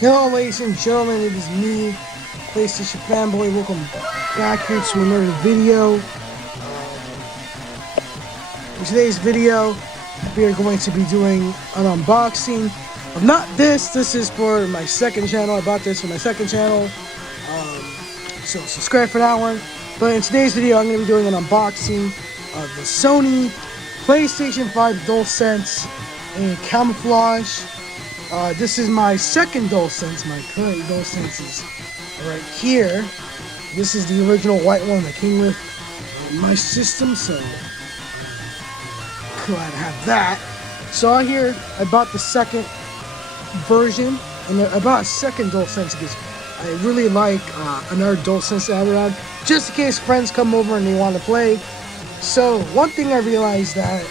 Hello ladies and gentlemen, it is me, PlayStation Fanboy. Welcome back here to another video. In today's video, we are going to be doing an unboxing of not this. This is for my second channel. I bought this for my second channel. So subscribe for that one. But in today's video, I'm going to be doing an unboxing of the Sony PlayStation 5 DualSense in camouflage. This is my second DualSense. My current DualSense is right here. This is the original white one that came with my system, so glad to have that. So out here, I bought the second version, and I bought a second DualSense because I really like another DualSense to have around, just in case friends come over and they want to play. So one thing I realized that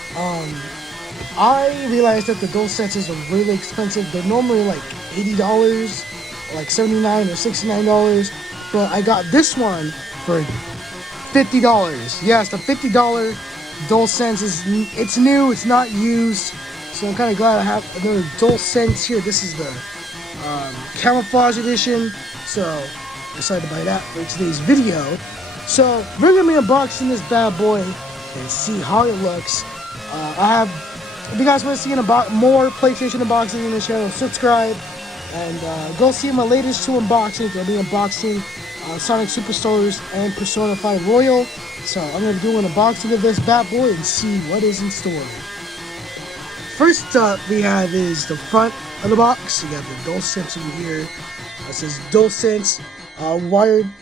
the DualSenses are really expensive. They're normally like $80, like $79 or $69, but I got this one for $50. Yes, the $50 DualSense it's new, it's not used, so I'm kind of glad I have another DualSense here. This is the camouflage edition, so I decided to buy that for today's video. So we're gonna be unboxing this bad boy and see how it looks. If you guys want to see more PlayStation unboxing in the channel, subscribe and go see my latest two unboxings. I'll be unboxing Sonic Superstars and Persona 5 Royal. So I'm going to do an unboxing of this bad boy and see what is in store. First up we have is the front of the box. You got the DualSense over here. It says DualSense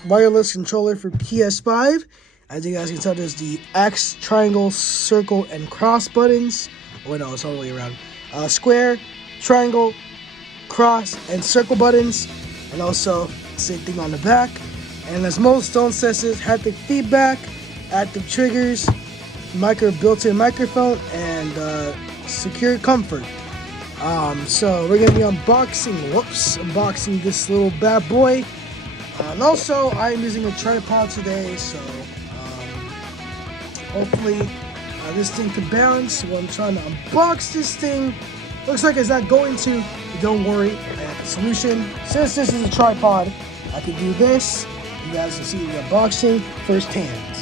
wireless controller for PS5. As you guys can tell, there's the X, triangle, circle, and cross buttons. Oh no, it's all the way around. Square, triangle, cross, and circle buttons. And also, same thing on the back. And as most DualSenses, haptic feedback, active triggers, built-in microphone, and secure comfort. So we're going to be unboxing this little bad boy. And also, I'm using a tripod today, so hopefully this thing can balance while I'm trying to unbox this thing. Looks like it's not going to, but don't worry, I have a solution. Since this is a tripod, I can do this. You guys can see the unboxing firsthand.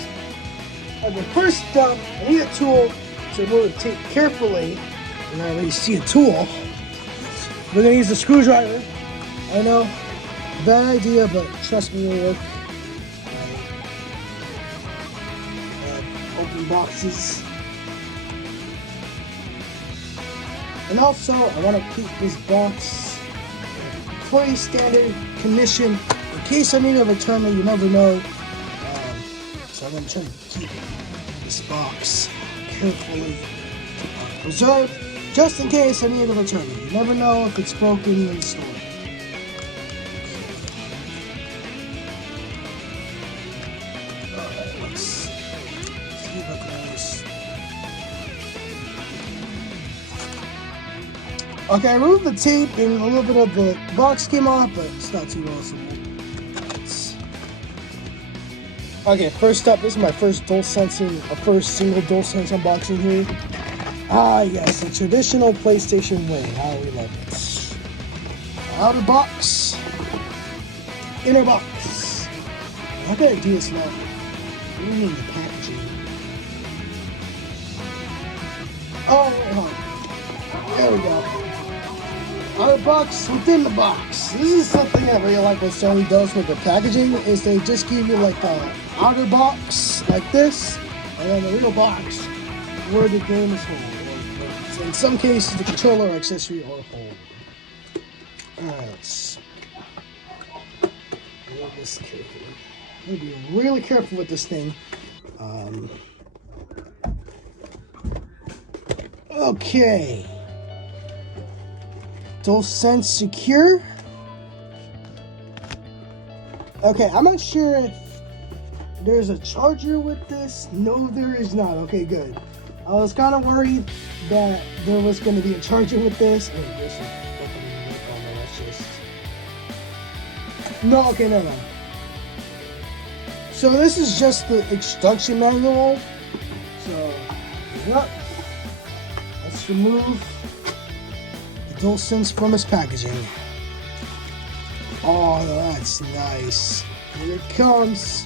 Okay, first up, I need a tool to remove the tape carefully. And I already see a tool. We're gonna use a screwdriver. I know, bad idea, but trust me, it'll work. Open boxes. And also, I want to keep this box fully standard condition in case I need to return it. You never know. So I'm going to try to keep this box carefully preserved, just in case I need to return it. You never know if it's broken in the store. Alright, let's see if I can do this. Okay, I removed the tape and a little bit of the box came off, but it's not too noticeable. Okay, first up, this is my first single DualSense unboxing here. Ah, yes, the traditional PlayStation way. How we love it. Outer box, inner box. How can I do this now? What do you mean the packaging? Oh, wait, hold on. There we go. Outer box within the box. This is something I really like what Sony does with the packaging, is they just give you like a outer box like this, and then the real box where the game is held. So in some cases, the controller or accessory are held. Alright, let's do this carefully. I'm gonna be really careful with this thing. Okay. DualSense secure. Okay, I'm not sure if there's a charger with this. No, there is not. Okay, good. I was kind of worried that there was going to be a charger with this. Oh, there's no, okay, no. So this is just the instruction manual. So, yep. Let's remove DualSense from its packaging. Oh, that's nice. Here it comes.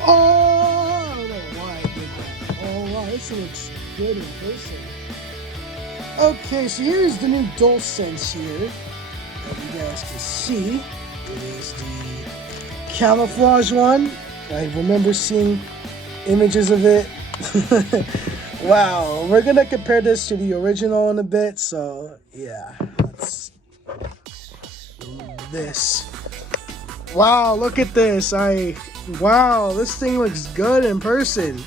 Oh, I don't know why I did that. Oh, wow, this looks good in person. Okay, so here's the new DualSense here. That you guys can see. It is the camouflage one. I remember seeing images of it. Wow, we're gonna compare this to the original in a bit, so yeah, let's do this. Wow, look at this. Wow, this thing looks good in person.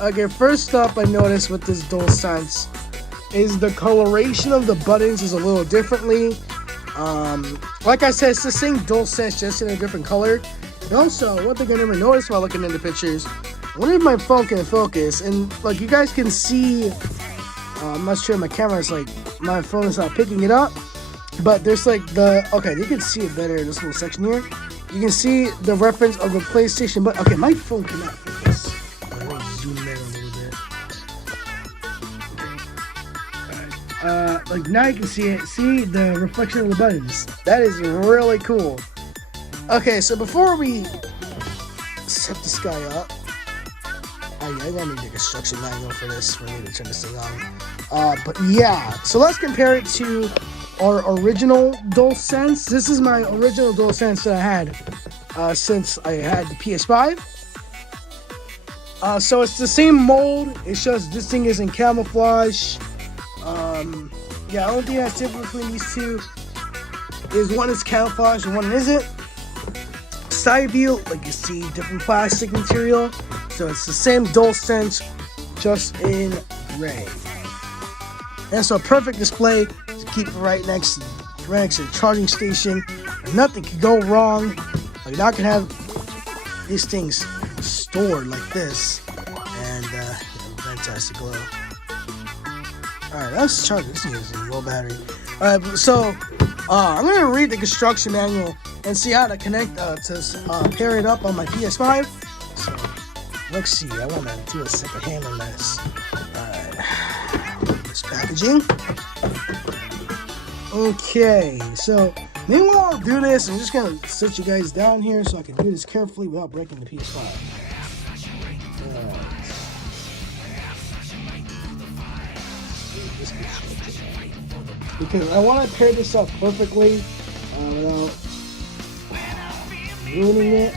Okay, first up I noticed with this DualSense is the coloration of the buttons is a little differently. Like I said, it's the same DualSense, just in a different color. And also, one thing I never noticed while looking into pictures, I wonder if my phone can focus. And like you guys can see, I'm not sure my camera is like, my phone is not picking it up. But there's like okay, you can see it better in this little section here. You can see the reference of the PlayStation, but okay, my phone cannot focus. Let me zoom in a little bit. Like now you can see it. See the reflection of the buttons. That is really cool. Okay, so before we set this guy up, I'm gonna need a construction manual for this. We need to turn this thing on. But yeah, so let's compare it to our original DualSense. This is my original DualSense that I had since I had the PS5. So it's the same mold. It's just this thing is in camouflage. Yeah, the only thing that's different between these two is one is camouflage and one isn't. Side view, like you see, different plastic material. So it's the same DualSense, just in gray. And so a perfect display to keep it right next to the charging station. Nothing could go wrong. Like not gonna have these things stored like this, and fantastic glow. Alright, that's charging. This thing is a low battery. Alright, so I'm gonna read the construction manual and see how to connect to pair it up on my PS5. So let's see. I want to do a second hand on this. Alright, this packaging. Okay, so meanwhile I'll do this. I'm just gonna sit you guys down here so I can do this carefully without breaking the PS5. Because I want to pair this up perfectly without ruining it.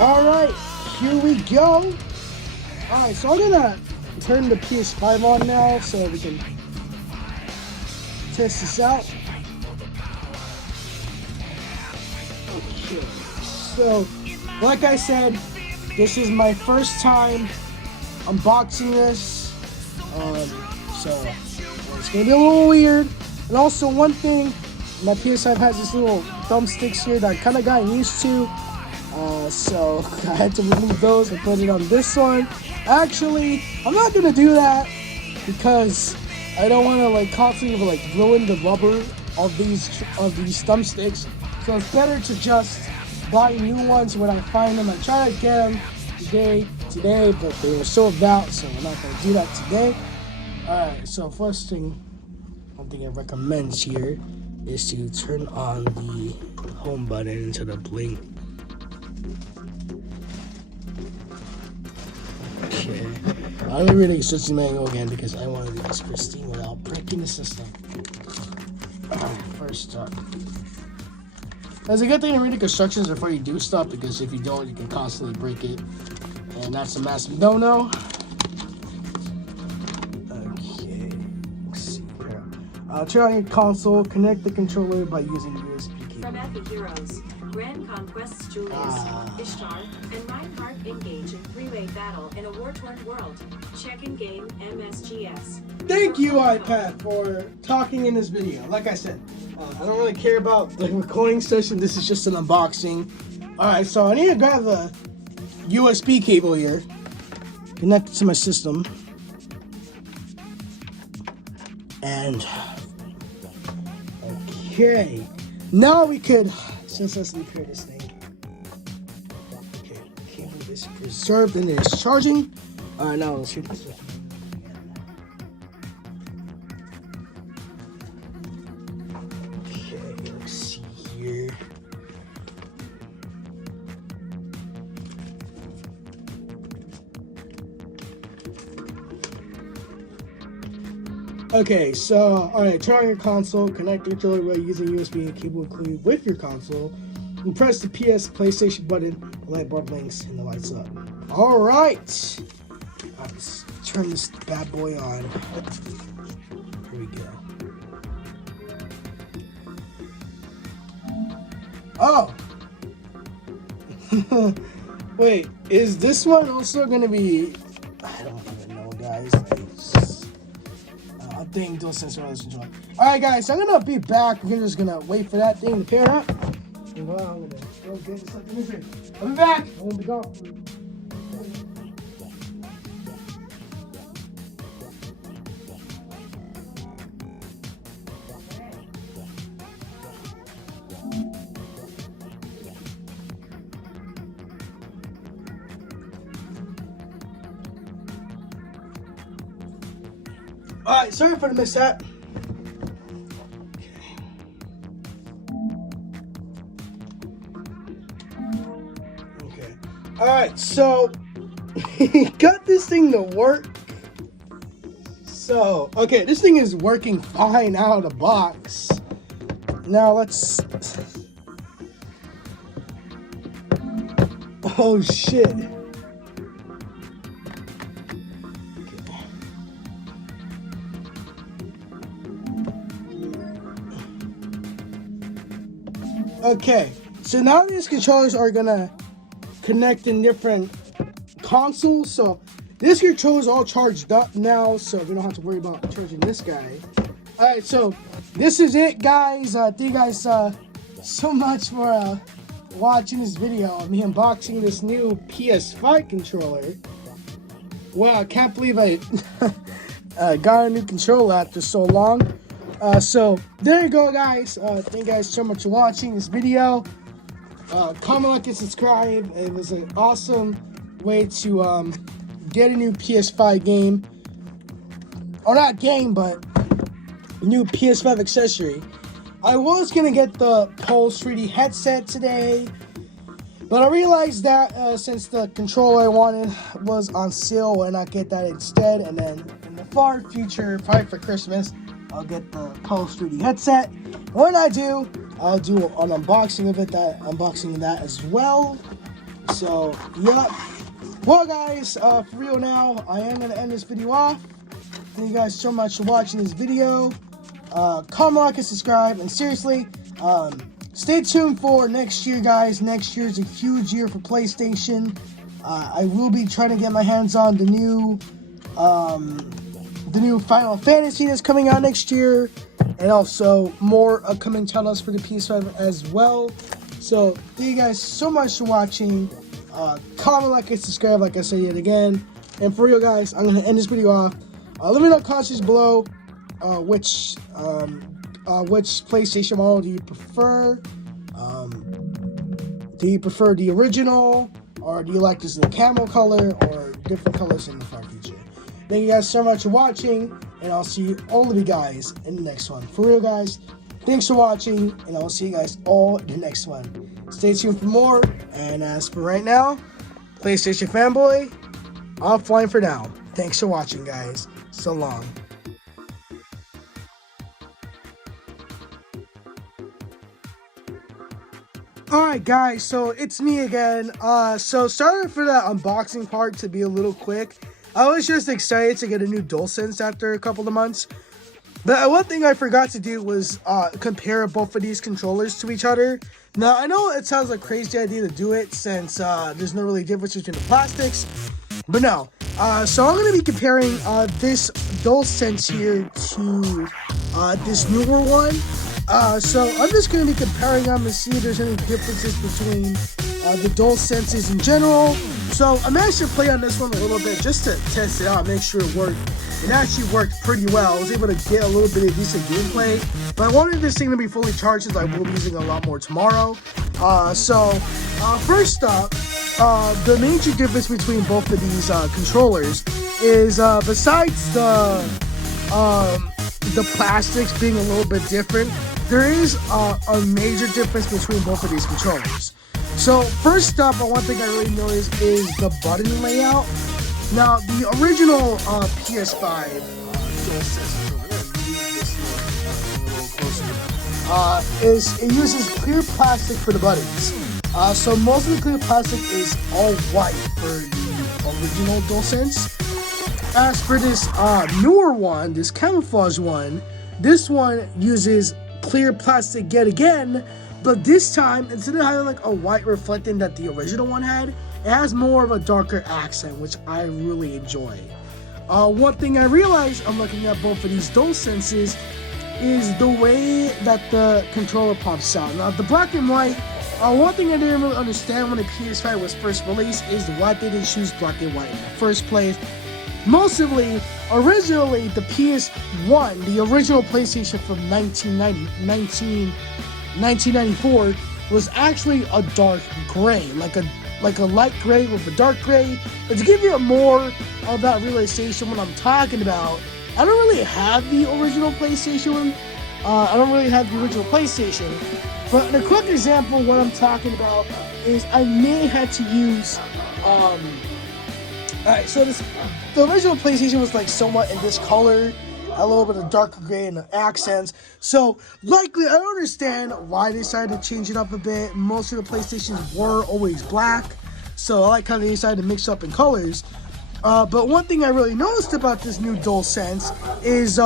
Alright, here we go. Alright, so I'm gonna turn the PS5 on now so we can test this out. Okay, so like I said, this is my first time unboxing this. So it's gonna be a little weird. And also one thing, my PS5 has this little thumbsticks here that I kind of got used to. So I had to remove those and put it on this one. Actually, I'm not gonna do that because I don't want to like constantly like ruin the rubber of these thumbsticks. So it's better to just buy new ones when I find them. I try to get them today, but they were sold out, so we're not gonna do that today. Alright, so first thing, one thing I recommend here is to turn on the home button into the blink. Okay, I'm gonna read the instruction manual again because I want to do this pristine without breaking the system. Alright, first up. It's a good thing to read the instructions before you do stuff, because if you don't, you can constantly break it, and that's a massive no-no. Okay, let's see here. Turn on your console, connect the controller by using USB cable. From Epic Heroes, Grand Conquest's Julius, Ishtar, and Reinhardt engage in three-way battle in a war-torn world. Check in game MSGS. Thank you, iPad, for talking in this video. Like I said, I don't really care about the recording session. This is just an unboxing. Alright, so I need to grab the USB cable here, connect it to my system. And okay, now we could, since let's repair this thing. Okay, cable is preserved and it is charging. All right, now let's hear this. Okay, let's see here. Okay, so, alright, turn on your console, connect the controller by using USB and cable included with your console, and press the PlayStation button, the light bulb blinks, and the lights up. Alright! Let's turn this bad boy on. Here we go. Oh! Wait, is this one also gonna be... I don't even know, guys. I think DualSense wireless controller. Alright, guys, so I'm gonna be back. We're just gonna wait for that thing to pair up. And well, I'm gonna go get something to drink. I'll be back. I won't be gone. Alright, sorry for the mishap. Okay. Alright, so got this thing to work. So, okay, this thing is working fine out of the box. Now let's... Oh shit. Okay, so now these controllers are gonna connect in different consoles. So this controller is all charged up now, so we don't have to worry about charging this guy. All right, so this is it, guys. Thank you guys so much for watching this video of me unboxing this new PS5 controller. Wow, I can't believe I got a new controller after so long. So there you go, guys. Thank you guys so much for watching this video. Comment, like, and subscribe. It was an awesome way to get a new PS5 game, or not game, but new PS5 accessory. I was gonna get the Pulse 3D headset today, but I realized that since the controller I wanted was on sale, why not get that instead? And then in the far future, probably for Christmas, I'll get the Pulse 3D headset. When I do, I'll do an unboxing of that as well. So, yeah. Well, guys, for real now, I am going to end this video off. Thank you guys so much for watching this video. Comment, like, and subscribe. And seriously, stay tuned for next year, guys. Next year is a huge year for PlayStation. I will be trying to get my hands on the new Final Fantasy that's coming out next year, and also more upcoming titles for the PS5 as well. So thank you guys so much for watching. Comment, like, and subscribe, like I said yet again. And for real, guys, I'm gonna end this video off. Let me know in the comments below which PlayStation model do you prefer. Do you prefer the original, or do you like this in the camo color, or different colors in the far future? Thank you guys so much for watching, and I'll see all of you guys in the next one. For real, guys, thanks for watching, and I'll see you guys all in the next one. Stay tuned for more, and as for right now, PlayStation Fanboy, offline for now. Thanks for watching, guys. So long. Alright, guys, so it's me again. So sorry for the unboxing part to be a little quick. I was just excited to get a new DualSense after a couple of months. But one thing I forgot to do was compare both of these controllers to each other. Now, I know it sounds like a crazy idea to do it since there's no really difference between the plastics. But no. So I'm going to be comparing this DualSense here to this newer one. So I'm just going to be comparing them and see if there's any differences between the DualSenses in general. So I'm actually playing on this one a little bit just to test it out, make sure it worked. It actually worked pretty well. I was able to get a little bit of decent gameplay, but I wanted this thing to be fully charged since I will be using a lot more tomorrow. First up, the major difference between both of these controllers is besides the plastics being a little bit different, there is a major difference between both of these controllers. So first up, one thing I really noticed is the button layout. Now the original PS5 DualSense it uses clear plastic for the buttons. So most of the clear plastic is all white for the original DualSense. As for this newer one, this camouflage one, this one uses clear plastic yet again, but this time, instead of having like a white reflecting that the original one had, it has more of a darker accent, which I really enjoy. One thing I realized I'm looking at both of these DualSenses is the way that the controller pops out. Now, the black and white, one thing I didn't really understand when the PS5 was first released is why they didn't choose black and white in the first place. Mostly, originally, the PS1, the original PlayStation from 1994, was actually a dark gray, like a light gray with a dark gray. But to give you more of that realization, what I'm talking about, I don't really have the original PlayStation. But a quick example of what I'm talking about is I may have to use. Alright, so the original PlayStation was like somewhat in this color, a little bit of darker gray and the accents. So likely, I don't understand why they decided to change it up a bit. Most of the PlayStations were always black, so I like how they decided to mix up in colors. But one thing I really noticed about this new DualSense is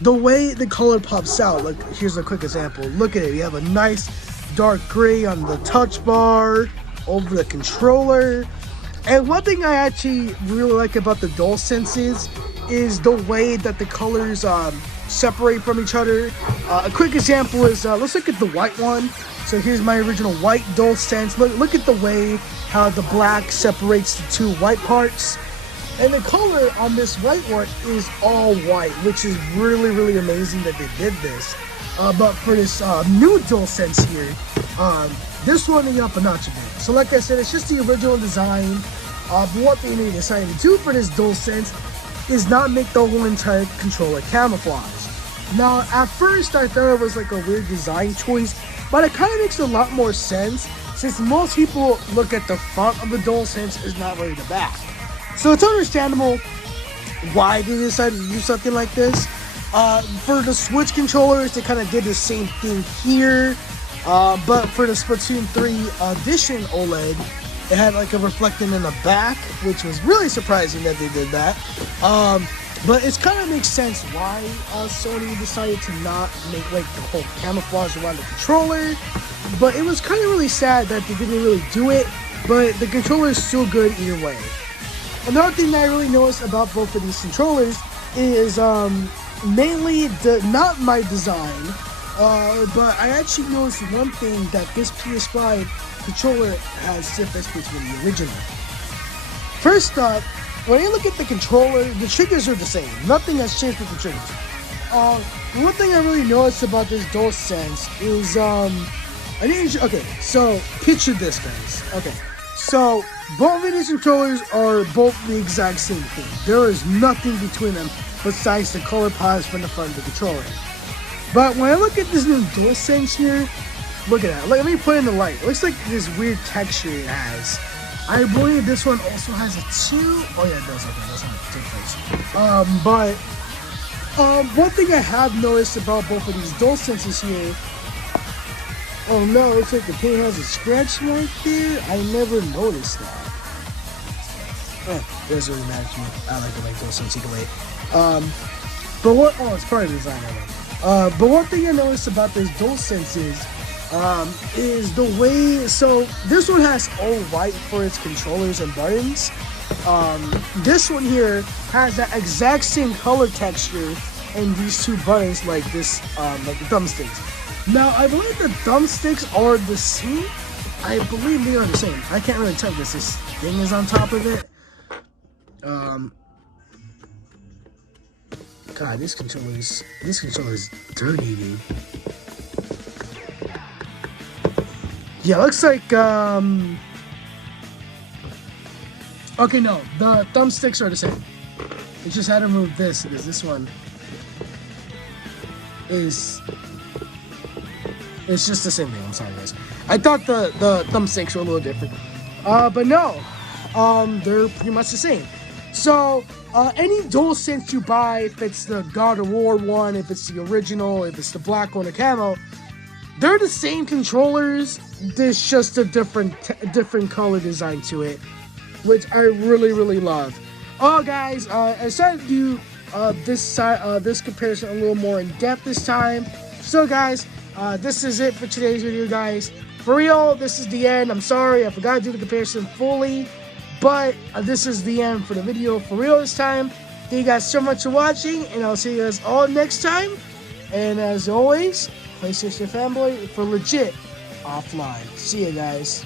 the way the color pops out. Like, here's a quick example. Look at it. You have a nice dark gray on the touch bar over the controller. And one thing I actually really like about the DualSenses is the way that the colors separate from each other. A quick example is, let's look at the white one. So here's my original white DualSense. Look at the way how the black separates the two white parts. And the color on this white one is all white, which is really, really amazing that they did this. But for this new DualSense here, this one is up a notch a bit. So like I said, it's just the original design. But what they decided to do for this DualSense is not make the whole entire controller camouflage. Now, at first, I thought it was like a weird design choice, but it kind of makes a lot more sense since most people look at the front of the DualSense is not really the back. So it's understandable why they decided to do something like this. For the Switch controllers, they kind of did the same thing here. But for the Splatoon 3 Edition OLED, it had like a reflecting in the back, which was really surprising that they did that. But it kind of makes sense why Sony decided to not make like the whole camouflage around the controller. But it was kind of really sad that they didn't really do it. But the controller is still good either way. Another thing that I really noticed about both of these controllers is mainly not my design, but I actually noticed one thing that this PS5 controller has difference between the original. First up, when you look at the controller, the triggers are the same. Nothing has changed with the triggers. One thing I really noticed about this DualSense is okay, so picture this, guys. Okay, so both of these controllers are both the exact same thing. There is nothing between them besides the color palettes from the front of the controller. But when I look at this new DualSense here, look at that. Let me put in the light. It looks like this weird texture it has. I believe this one also has a 2. Oh yeah, it does. Okay, that's not take place. One thing I have noticed about both of these DualSenses here. Oh no, it looks like the paint has a scratch mark there. I never noticed that. It doesn't really matter to me. I like the way DualSense either way. But what? Oh, it's part of the design. I know. But one thing I noticed about this DualSense is the way. So this one has all white for its controllers and buttons. This one here has that exact same color texture and these two buttons, like this, like the thumbsticks. Now I believe the thumbsticks are the same I believe they are the same. I can't really tell because this thing is on top of it. God, this controller's dirty, dude. Yeah, looks like okay, no, the thumbsticks are the same. You just had to move this because this one is it's just the same thing. I'm sorry, guys. I thought the thumbsticks were a little different, but no, they're pretty much the same. So any DualSense you buy, if it's the God of War one, if it's the original, if it's the black one, or Camo, they're the same controllers. There's just a different color design to it, which I really love. Oh, guys, I decided to do this comparison a little more in depth this time. So, guys, this is it for today's video, guys. For real, this is the end. I'm sorry, I forgot to do the comparison fully, but this is the end for the video for real this time. Thank you guys so much for watching, and I'll see you guys all next time. And as always, PlayStation Fanboy for legit offline. See you guys.